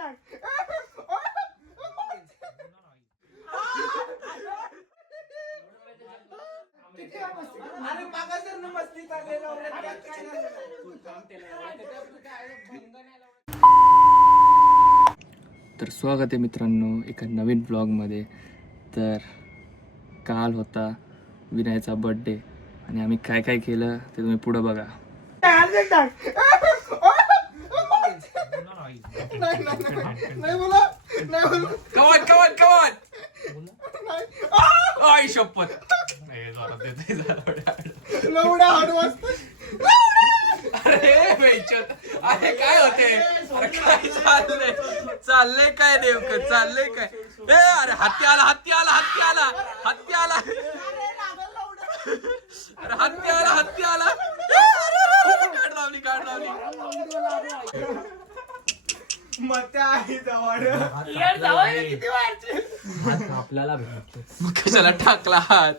तर स्वागत आहे मित्रांनो एका नवीन ब्लॉगमध्ये. तर काल होता विनयचा बर्थडे आणि आम्ही काय काय केलं ते तुम्ही पुढं बघा. आई शपथ अरे काय होते, काय चाललंय काय नेमकं चाललंय काय? ए अरे हत्ती आला हत्ती आला हत्ती आला हत्ती आला अरे हत्ती आला हत्ती आला. काढ लावली काढ लावली. आपल्याला मग कशाला टाकला हात?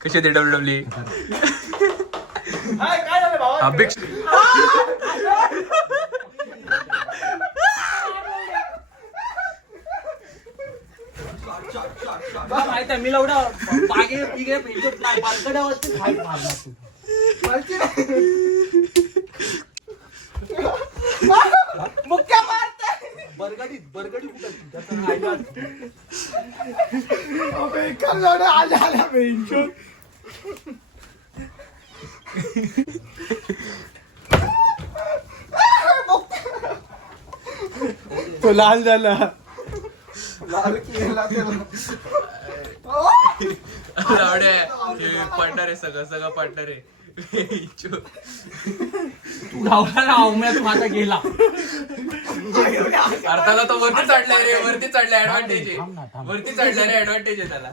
कशी ते डब्ल्यू माहिती आहे मी लवडा बागे बिगे बरगड्यावरती खाई मारला तू. मुक्या मारताय बरगडी बरगडी कुठं तो लाल झाला लाल केला पडणार आहे सगळं सगळं पडणार आहे. तू धावला ना अवम्यात माझा गेला. अर्थाला तो वरती चढलाय रे वरती चढलाय. ऍडव्हान्टेज आहे वरती चढलाय रे ऍडव्हान्टेज आहे त्याला.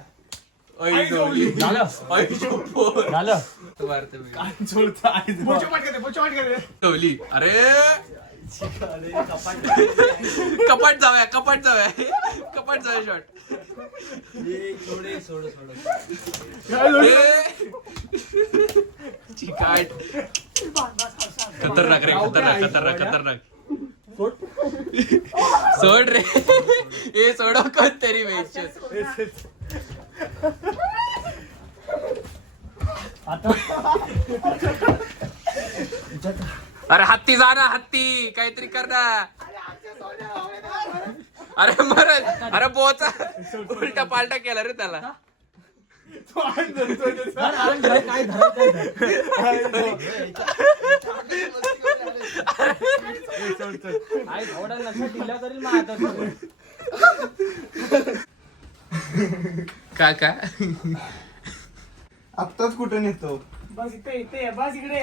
ठेवली अरे कपाट जाऊया कपाट जाऊया कपाट जाऊया शॉट. चिकाट खतरनाक रे खतरनाक खतरनाक खतरनाक. सोड रे हे सोडव कोण तरी वेच. अरे हत्ती जा ना हत्ती काहीतरी कर ना. अरे मरत अरे बोचा उलटा पालटा केला रे त्याला. काका आत्ताच कुठे नेतो बस इथे इथे बस इकडे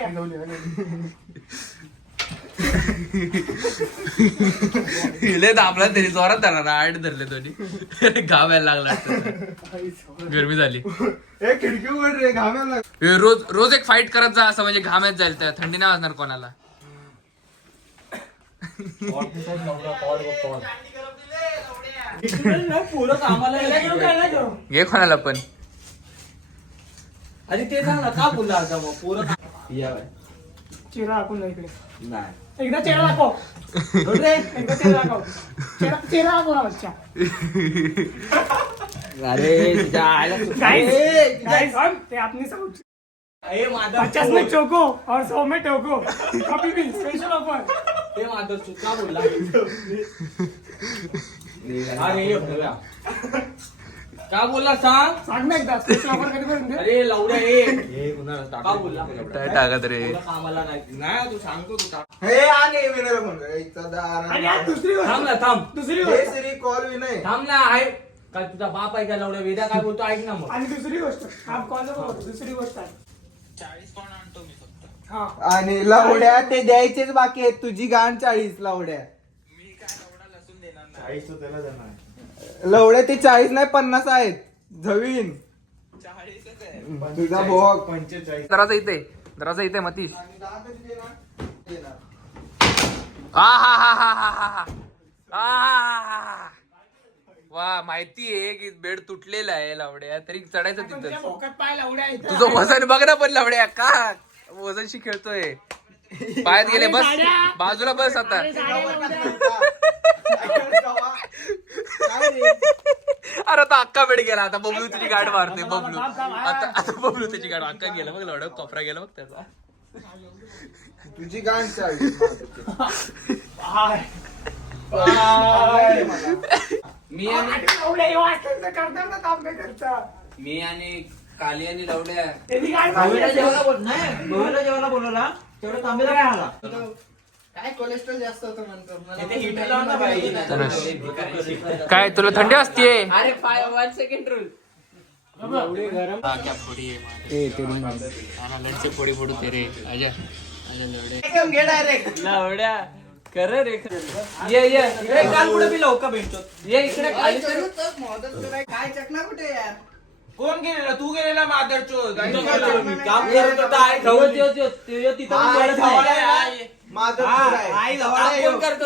लय दाबला तरी जोरात धरला ना. आठ धरले दोन्ही घाम यायला लागला. गरमी झाली. खिडकी उघड रे घामायला. रोज रोज एक फाईट करत जा असं म्हणजे घाम येत जाईल. त्या थंडी नाही वाजणार कोणाला. घे कोणाला पण. आणि ते सांग ना का बोलला आता मग पोरं चेहरा दाखवून इकडे एकदा चेहरा दाखव एकदा चेहरा दाखव चेहरा दाखव ना बच्चा. अरे ते आपने सब 50 में चोको और 100 में टोको कभी भी स्पेशल ऑफर. ते माधव का बोलला अरे का बोलला सांग ना एकदा स्पेशल ऑफर कधीपर्यंत. अरे लवड्या का बोलला टाकत रे कामाला नाही तू सांगतो तू हे आले विनय आणि आज दुसरी गोष्ट थांब ना थांब दुसरी हे गोष्ट सिरी कॉल विनय थांब ना आहे काय तुझा बाप आहे का लवड्या वेदा काय बोलतो ऐक ना मग. आणि दुसरी गोष्ट आप कॉल दुसरी गोष्ट आहे 40 पाऊंड आणतो मी फक्त. हा आणि लावड्या ते द्यायचेच बाकी आहेत. तुझी गाण 40 लावड्या. मी काय एवढा लसून देणार नाही. 40 त्याला देणार. लवड्या ते 40 नाही 50 आहेत. झवीन 40च आहे. तुझा भोग 45. जराचा इथे मतीश. हा हा हा हा हा हा हा. वा माहितीये की बेड तुटलेला आहे लावड्या तरी चढायचं तिथं. भोकात पाय लावड्या तुझं वजन बघ ना पण लावड्या का वजनशी खेळतोय. पायात गेले बस बाजूला बस आता अरे आता अक्का बेड गेला आता बबलू तुझी गाड मारते बबलू आता बबलू त्याची गाड अक्का गेला बघ लवड कोपरा गेला बघ त्याचा तुझी गाण चाल मी आणि काली आणि लवड्या जेवायला बोलवला तेवढं तांबेला काय आला काय कोलेस्ट्रॉल जास्त होतं म्हणतो काय तुला थंडी असते अरे 1 सेकंड रूल पोडी फोडू ते रे आजा लवड्या कर रे ये काल पुढे बी लवकर भेटतो ये इकडे खाली काय चकना कुठे यार कोण गेलेला तू गेलेला मादरचो काम करत होता तिथं आई कोण करतो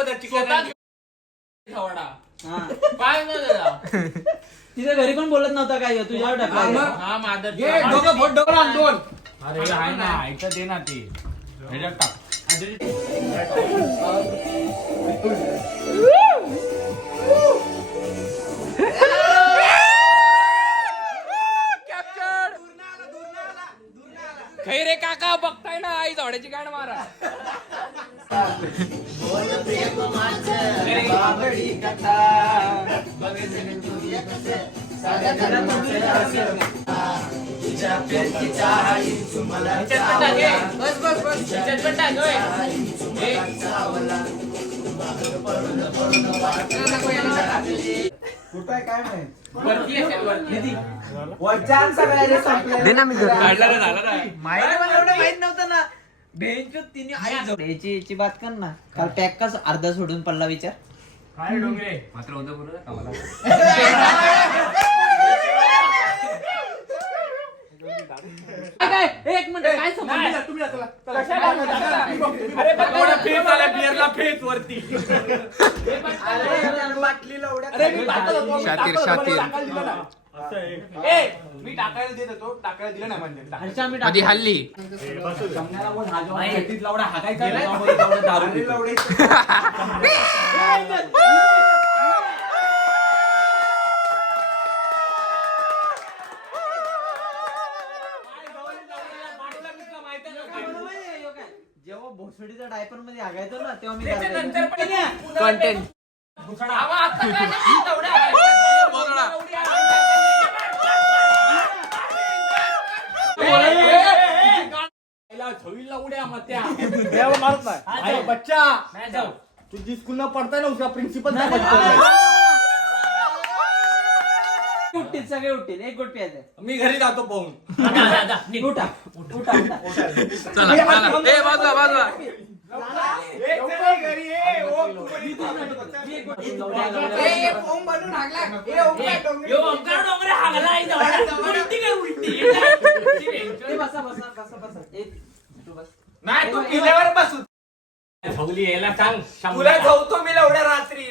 तिथे घरी पण बोलत नव्हता काय तुझ्यावर टाकला हा मादर दोन अरे आहे ना ऐकत दे ना ते ह्याच्यात टाक खैरे काका बघताय ना आई झाडाची गाड मारा कुठे काय माहित माहित नव्हतं ना याची बात कर ना काल पॅक का अर्धा सोडून पडला विचार काय डोंगरे मात्र होतं बरोबर कामाला एक मिनिट काय बाटली लवड्या शातीर मी टाकायला देत होतो टाकायला दिलं नाही म्हणजे मध्ये हल्ली जेव्हा भोसडीच्या डायपर मध्ये आगायचो ना तेव्हा मी कंटेंट बच्चा तुझी स्कूल न पढ़ता है ना उसका प्रिंसिपल सगळे उठतील एक गुट प्यायचं मी घरी जातो पाहून उठा चला ए बाजूला नाही तू किल्ल्यावर बसू झवली यायला सांग तुला झवतो मी एवढ्या रात्री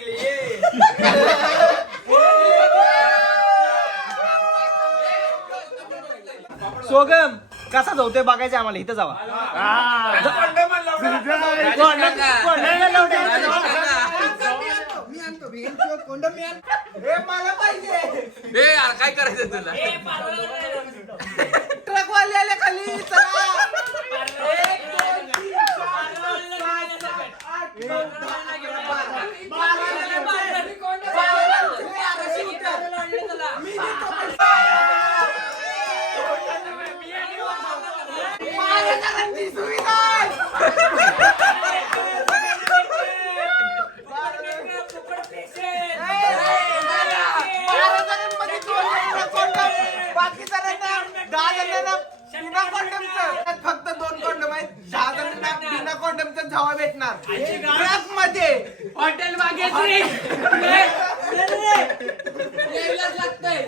सोगम कसा झवतोय बघायचं आम्हाला इथं जावा मला पाहिजे ए यार काय करायचं तुला ट्रकवाले आले खाली चला 1 2 फक्त 2 कॉन्डम आहेत 10 जणांना बिना कॉन्डमचा जवाब भेटणार ट्रक मध्ये हॉटेल मागायची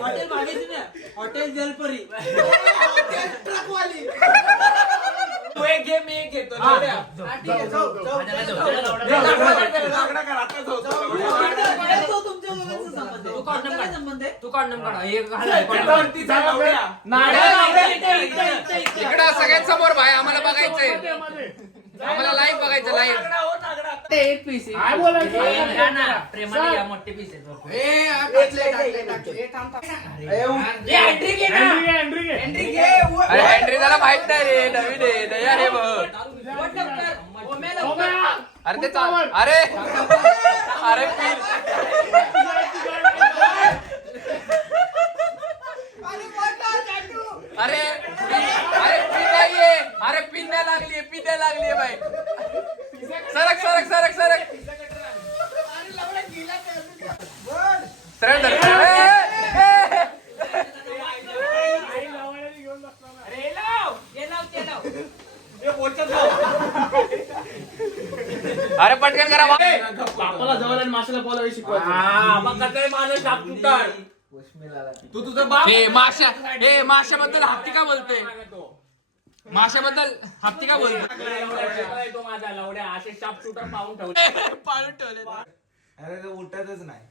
हॉटेल मागायची ना हॉटेल जलपरी ट्रकवाली तू एक घे मी एक घेतो संबंध आहे तू कॉन्डम काढा इकडं सगळ्यांसमोर भाई आम्हाला बघायचंय आम्हाला लाईव्ह बघायचं लाईव्ह. काय बोलायचं अरे एंट्री त्याला माहित नाही रे, नवीन आहे दया रे बघ. अरे ते चाल अरे अरे पिन अरे अरे पिन नाहीये. अरे पिन नाही लागलीये, पिन नाही लागलीये बाई. सरक सरक सरक सरक सरळ धर. अरे पटकन करा बापाला जवळ आणि माशाला बोलावे शिकवायचं. तू तुझं बाप हे माशाबद्दल हत्ती का बोलते? माशाबद्दल हत्ती का बोलते? तो माझा लवड्या असे शाप शूटर पाहून ठेवले. पाळून ठेवले. अरे ते उठतच नाही.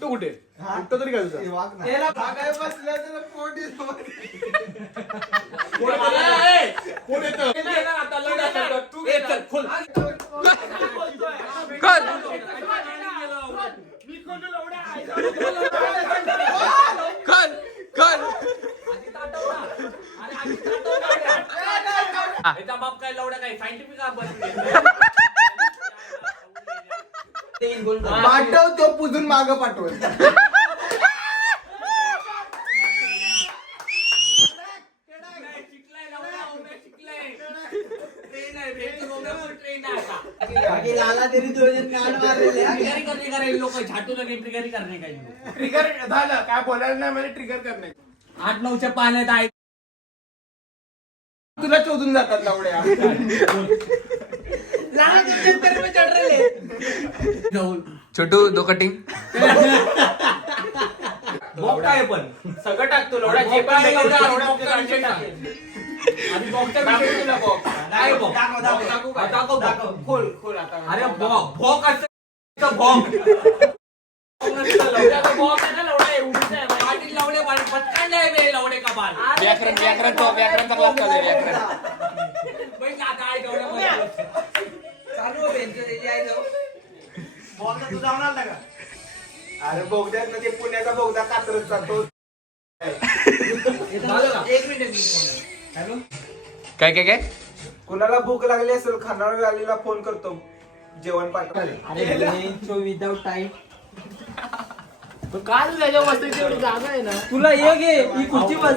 तू कुठे कुठं तरी काय तुझं? त्याला भागाय बसलं तर पोट येतं. कोण येतं? आता लवड्या करतो. तू ये चल खोल. कर कर कर. याचा बाप काय लवड्या काय सायंटिफिक पाठव तो पुजून मागं पाठवल. लाला तेरी दोन कान मारलेले लोक झाटू लगे ट्रिगरी करणे काही ट्रिगर झालं काय बोलायला नाही म्हणजे ट्रिगर करणे. 8-9च्या पाण्यात आहे. तुला शोधून जातात लवड्या. छोटू दो कटिंग. बॉक काय पण सगळं टाकतो लवड्या जे पण आहे, लवड्या बॉकचा विषय टाकेल. आधी बॉकचा विषय तुला बॉक काय बॉक दाखव खोल खोल आता. अरे बॉक असं बॉक लवड्या बॉक आहे ना लवड्या एवढीच आहे पाटील लवडे पटकन नाही बे लवडे कपाल. व्याकरण व्याकरणचा क्लास चालू व्याकरण. पण आता आहे लवड्या चालू बेंच आहे जाऊ. बॉल तू जाऊन आला का? अरे बोगद्यात ना ते पुण्याचा बोगदा कात्रच जातो. एक मिनिट हॅलो काय काय काय कुणाला भूक लागली असेल खानावळ व्हॅलीला फोन करतो जेवण पाठवायला. अरे विदाउट टाइम काय त्याच्या वस्तीची एवढी जागा आहे ना. तुला ये घे ही खुर्ची बस.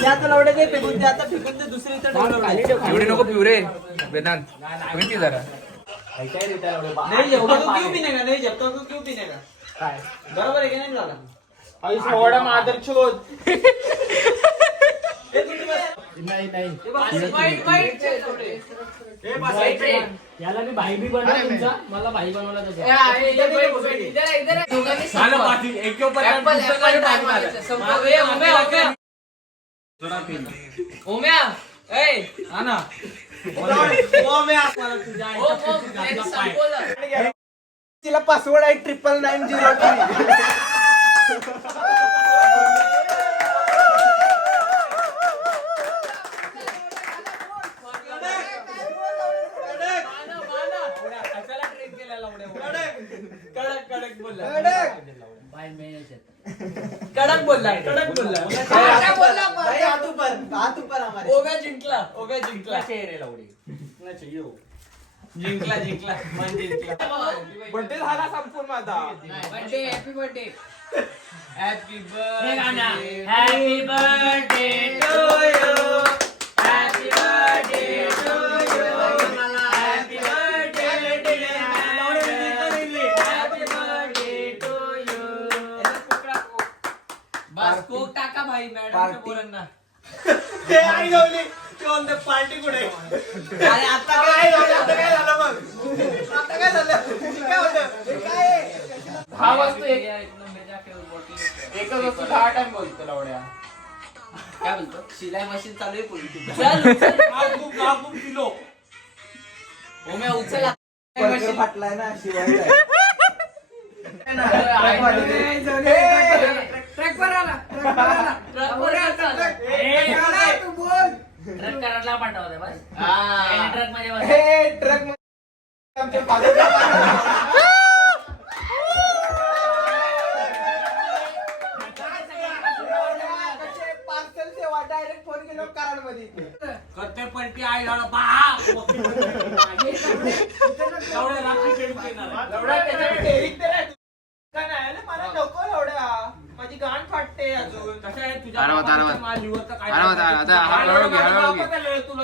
ते आता लवडे काही फेकून दे. आता फेकून दे दुसरी इथं एवढी नको पिऊ रे वेदांत. माहिती जरा नहीं जब तक क्यों पीने का नहीं जब तक क्यों पीने का काय बरोबर है कि नहीं लाला आई सोडा मादर चोद. नाही याला मी भाई बी बनवला तुमचा मला भाई बनवला तिला पासवर्ड आहे 99903. कडक बोलला हाथ ऊपर हमारे ओव्या जिंकला चेहरे लावडे जिंकला मन जिंकला. बर्थडे झाला संपून माझा. Happy birthday happy happy birthday to you happy birthday to you happy birthday happy birthday to you. बस कोक टाका भाई मॅडमच्या पोरांना. पार्टी कुठे? अरे आता काय झालं मग? आता काय झालं? काय होतं? काय आहे? 10 वाजता एकच वस्तू 10 टाइम बोलतो लवड्या. काय बोलतो शिलाई मशीन चालू आहे पोलीस किलो ओम्या उचला मशीन फाटलाय ना शिवाय ट्रॅक वर आला तू बोल. ट्रक करायला पाठवते बस. हा. ट्रक मध्ये बस. हे ट्रक आमच्या पार्सल सेवा डायरेक्ट फोन केलो कराडमध्ये करते पलटी आई झालं बा एवढं रात्री पेंट केणार लवड्या त्याच्याकडे डेअरिंग तर आहे. का नाही ना, मला नको लवड्या, माझी गाण फाटते अजून. कसं आहे तुझ्या आरामात, बापाचं आरामात. माझ्या लिव्हरचं काय आरामात, करायचं? आता काय हळूहळू घे, माझ्या हळूहळू घे. बापाचा लिव्हर तुला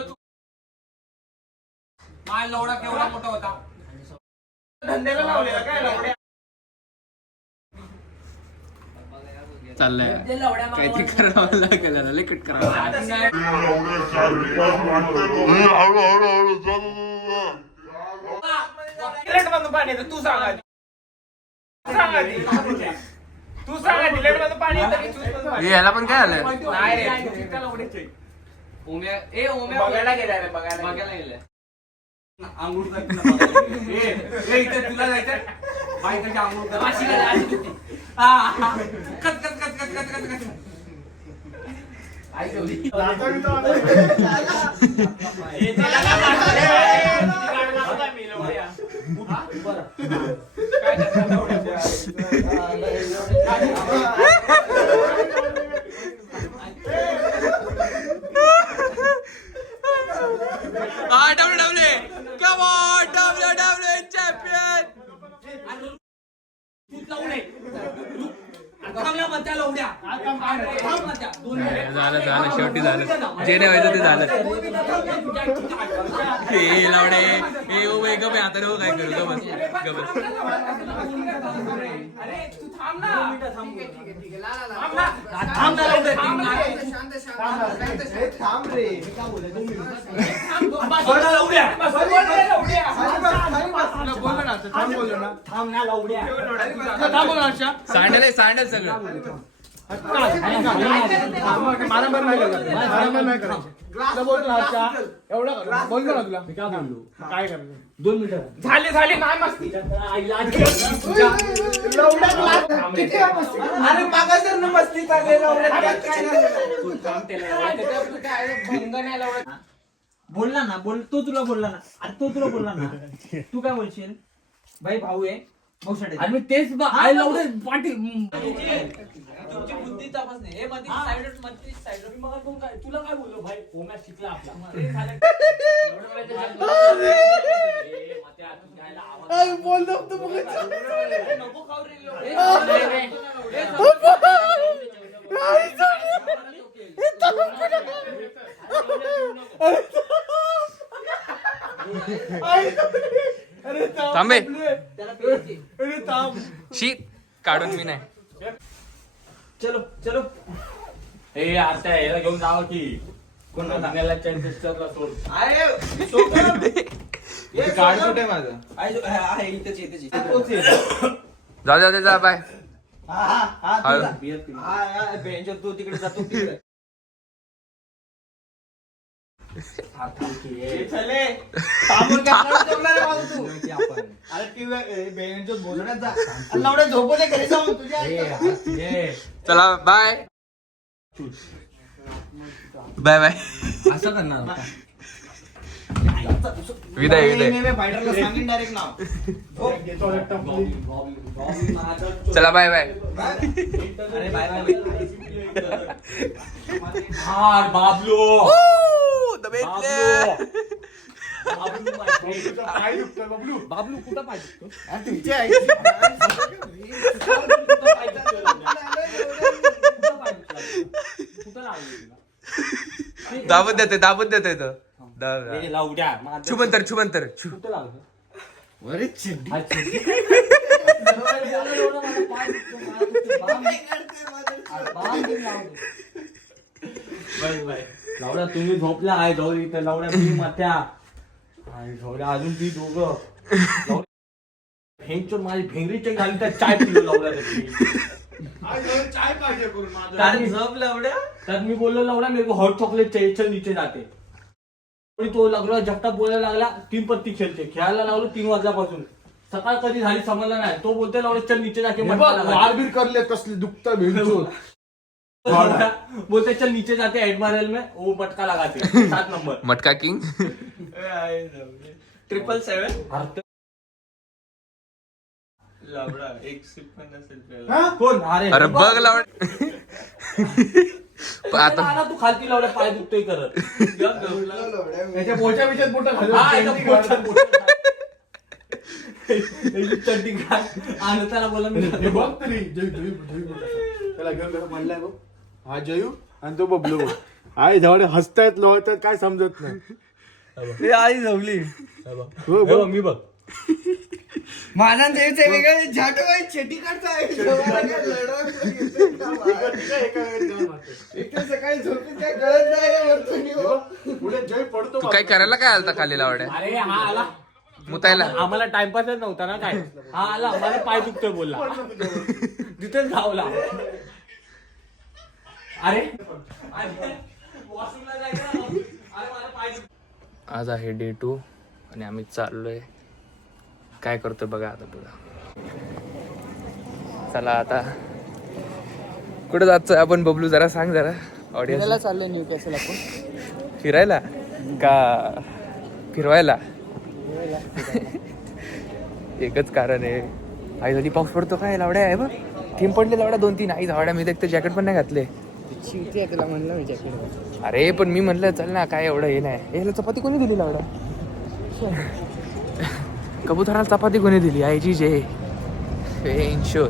माझा लवडा केवढा मोठा होता धंद्याला लावलेला काय लवड्या. चाललंय ते लवड्या काहीतरी करावं लागेल याला, लय कट करावं लागेल. आधी नाही. लेट मधून पाणी येतं, तू सांग आधी. तू सांग आधी, लेट मधून पाणी येतं की juice मधून पाणी हे याला पण काय आलं येतं? नाही रे, तिथं लवड्याचे. बघायला गेलाय रे, बघायला गेलाय. अंघोळ करताना बघायला. ए, इथे तुला जायचं बायकाची अंघोळ कर. माशी घाल, आधी होती. हा. कच कच कच कच कच कच कच. आई ठेवली. WWE champion. झालं झालं शेवटी झालं, जे नाही व्हायचं ते झालं. हे लावडे हे उभे गप आता रे, काय करू गबस गबस. अरे तू थांब ना. थांब रे. सँडल आहे, सँडल सगळं. झाले झाले नाही मस्ती. अरे मागा सर ना मस्ती चालली बोलला ना, तो तुला बोलला ना, अरे तो तुला बोलला ना, तू काय बोलशील? भाई भाऊ आहे, आणि तेच आई लवडे पाठी तुमची बुद्धी तपासणे हे मध्ये साईड मग कोण काय तुला काय बोललो भाई ओम्या शिकला आपला नको खाऊ थांबे त्याला प्यायची. शीत काढून मी नाही. चलो चलो हे आता याला घेऊन जावं की कोण ठाण्याला चॅम्पियनशिपला सोड. कार्ड कुठे माझं? आहे इथेच इथेच जा जा जा बाय. तू तिकडे जातो तिकडे चले थांबून काय जमणार रे बाबा तू. अरे ती बेंचवर बोलण्यात जा. आणि नवऱ्या झोपू दे घरी जाऊन तुझ्या. चला बाय बाय बाय. असं करणार विदाय विदाय. मी फायटरला सांगेन डायरेक्ट नाव. चला बाय बाय. अरे बाय बाय हा बाबलो बाबलू कुठं पाहिजे दाबून देते दाबून देते तो. लावड्या छुमंतर छुमंतर छु. अरे चिड्डी. लावड्या तुम्ही झोपला आहे गौरी इथं लावड्या तुम्ही मात्या झोड्या अजून ती दोघं भेंचो माझी भेंगरीच्या घाली तर चाय पिलो लावड्या झोप लावड्या तर मी बोललो लावडा मेरे को हॉट चॉकलेट चाहिए चल नीचे जाते आणि तो लागला झपटा बोलायला लागला 3 पत्ती खेळायला लागलो 3 वाजल्यापासून सकाळ कधी झाली समजलं नाही तो बोलते लावडा चल नीचे जाके वारबीर करले कसले दुखता भेटतो बोलते चल नीचे जाते एडमारल में वो मटका लगाते 7 नंबर मटका किंग 777 हा? कोण अरे बघ लावड आता आता तू खालती लावल्या पाय दुखतोय करत याच्या पोच्या बिच्यात बोटं घालून हा, याच्या चड्डी पोटात घालून. याची चड्डी घाल आणि त्याला बोला मी हे बघ तरी जयू त्याला घेऊन कसं म्हणलाय बघ हा जयू आणि तो बबलू बघ आई जवळ हसतायत लोळतायत काय समजत नाही आई जमली हो बघ मी बघ माझा देवचे वेगळे झाटो छेटी सकाळी झोपेत काय कळत नाही पुढे जय पडतो तू काय करायला काय आलता खाली लावड्या अरे हा आला मुतायला आम्हाला टाइमपासच नव्हता ना काय हा आला आम्हाला पाय दुखतोय बोलला तिथेच धावला अरे वॉशरूमला जायचं ना. अरे मला पाय दुखतोय. आज आहे डे 2 आणि आम्ही चाललोय काय करतोय बघा आता पुढं चला आता कुठं जायचं आपण बबलू जरा सांग जरा ऑडियन्स चाललंय न्यू कॅसल आपण फिरायला का फिरवायला एकच कारण आहे आई झाली पाऊस पडतो काय लावड्या आहे बघ थीम पडले लावड्या 2-3 आई झावड्या मी देखते जॅकेट पण नाही घातले शिवती आहे तुला म्हणलं मी जॅकेट अरे पण मी म्हणलं चल ना काय एवढं हे नाही याला चपाती कोणी दिली लावडा कबुतराला चपाती कोणी दिली आयची जे इन्शोर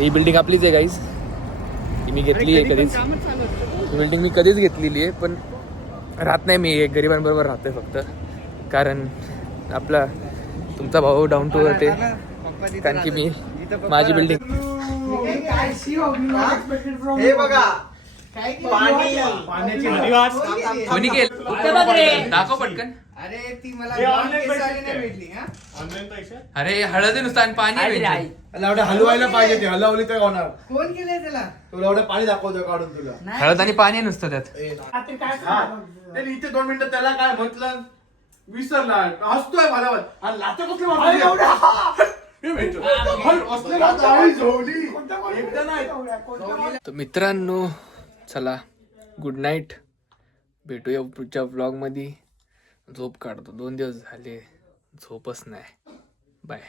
ही बिल्डिंग आपलीच आहे गाईज ही मी घेतली आहे कधीच ही बिल्डिंग मी कधीच घेतलेली आहे पण राहत नाही मी गरिबांबरोबर राहतोय फक्त कारण आपला तुमचा भाऊ डाऊन टू अर्थ आहे कारण की मी माझी बिल्डिंग हे बघा पाण्याची कोणी केलं दाखव पटकन अरे ती मला नाही भेटली हा अरे हळदी नुसतं आणि पाणी आहे भेटलं. लावड्या हलवायला पाहिजे ते हलवली तर होणार कोण केलंय त्याला तुला एवढं पाणी दाखवतो काढून तुला हळद आणि पाणी आहे नुसतं त्यात रात्री काय हा. त्याने इथे 2 मिनिटं त्याला काय म्हटलं विसरला हसतोय मला आणि लाचा कसली मारली? हे भेटलं. असले लाथा आणि झोवली. एकदा नाही. तर मित्रांनो चला गुड नाईट भेटूया पुढच्या व्लॉगमध्ये झोप काढतो 2 दिवस झाले झोपच नाही बाय